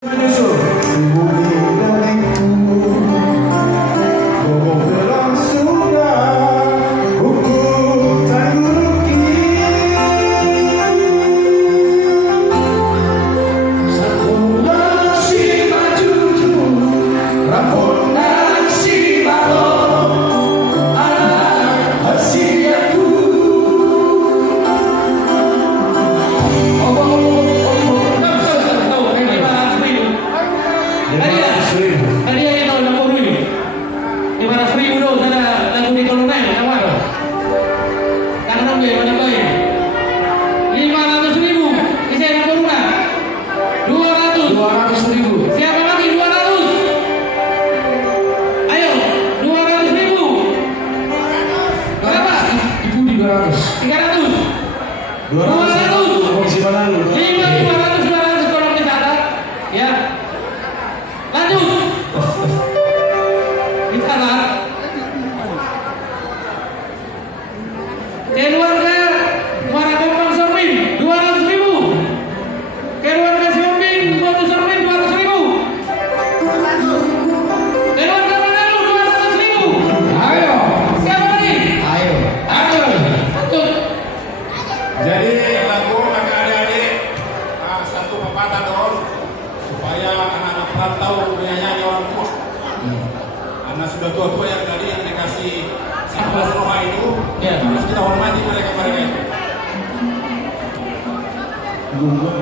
Menyusul hubungi dariku, bobo berlangsungnya hukum tak rugi. Sempurna si majuju, rampona si balon, anak hasilku. Tadi aja tahu 60.000. 500.000 dong, sana lagu di kolonel yang mana? Karena dia banyak bayi. 500.000. Bisa yang berubah. 200.000. Siapa lagi 200? Ayo, 200.000. Berapa? Ibu di 200. 300. 200. Komisi mana lu? 500 tolong dicatat. Ya. Lanjut. Dicatat. Keluarga Muara Kompang Sormin 200.000. Keluarga Siombing Batu Sormin 200.000. Keluarga Manado 200.000. Ayo. Siapa lagi? Ayo. Ayo. Satu. Jadi lagu maka adik-adik satu pepatah dong supaya anak-anak perantau menyayangi orang tua. Karena sudah tua-tua yang tadi yang dikasih sahabat roha itu Ya. harus kita hormati mereka itu. Bunga